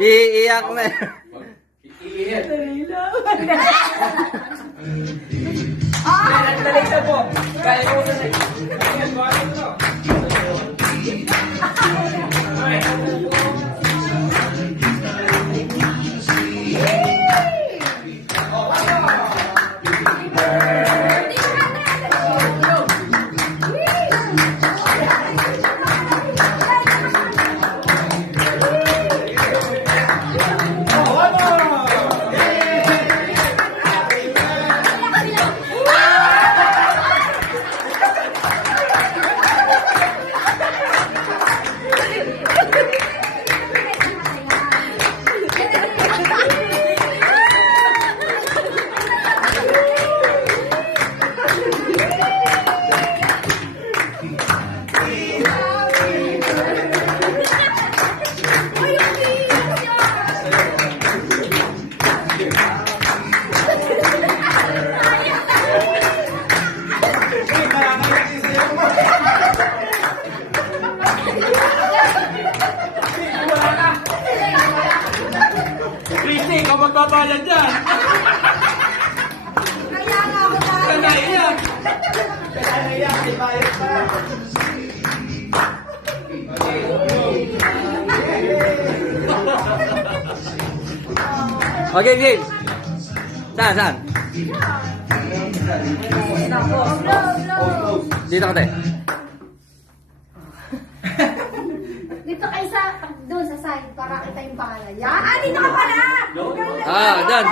Iiyak na. Iiyak. Nagdalay na po. Kaya ko na Christy, ikaw magbabalad dyan. Kaya nga ako na. Naiyak. naiyak. May bayad pa. Okay, game. Saan? Dito ka, te. Dito kayo doon sa side para kita yung pangalan. Yan! Ah, dito ka pala! Dyan.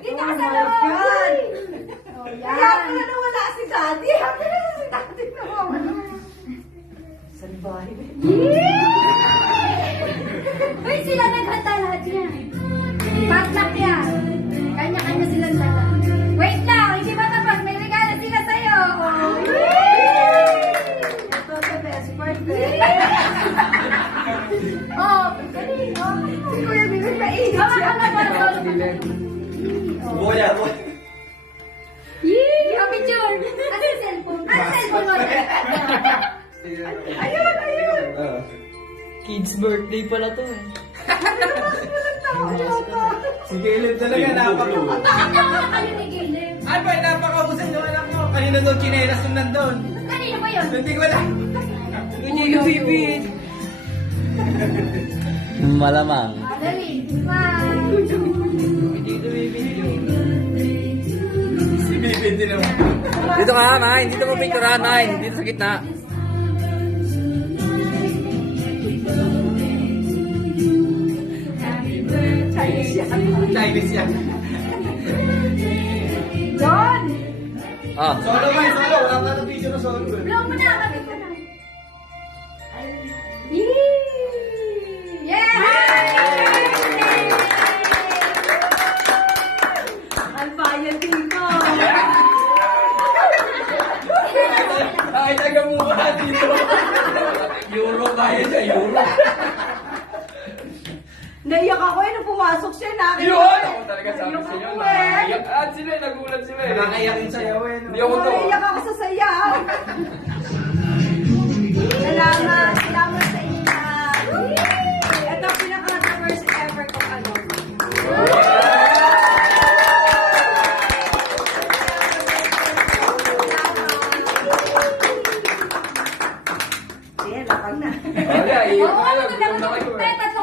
Dito ka sa loob! Oh, yan. Kaya pala nawala si Daddy. Happy na si Daddy nawala. Salbahe. Uy, sila naghanda lahat yan. Patlak yan. Kanya-kanya silang dala. Wait lang, hindi ba tapos? May regalo sila sa'yo. Ito the best birthday. Oh, galing. Oh, si Kuya Bibi mainit siya. Boya, boya. Yee! Oh, picture! Ano yung cellphone? Ano yung cellphone mo? Ayun! Kid's birthday pala to eh. Si Caleb talaga napaka... Tama kayo ni Caleb. Ay boy, napakahusay ng anak mo. Kanina doon, chinelas nung nandun. Kanino ba yun? Hindi ko alam. Hindi ko bibit. Malamang. Dali. Bye! Hindi ko bibit yun. Si Bibit din naman. Dito ka, Nine. Dito mo picture, Nine. Dito sa gitna. Chinese yan. John! Solo ba? Solo. Wala ka na video na solo. Blow mo na! Kapit mo na! Yee! Yeah! Ang bayan dito! Ay, taga mukha dito. Euro kaya siya, Euro. Naiyak ako eh nung pumasok siya na. Yun! Ako talaga sabi sa inyo. Naiyak ako eh. Naiyak. At sila, nagulat sila eh. Nakakayak yung sayaw eh. Hindi ako to. Naiyak ako sa sayaw. Salamat. Salamat sa inyo na. Ito ang pinaka-first ever kong ano. Sige, lapag na. Wala, iiyak Oo, na ano lang. na Gutom na kayo eh. tatlo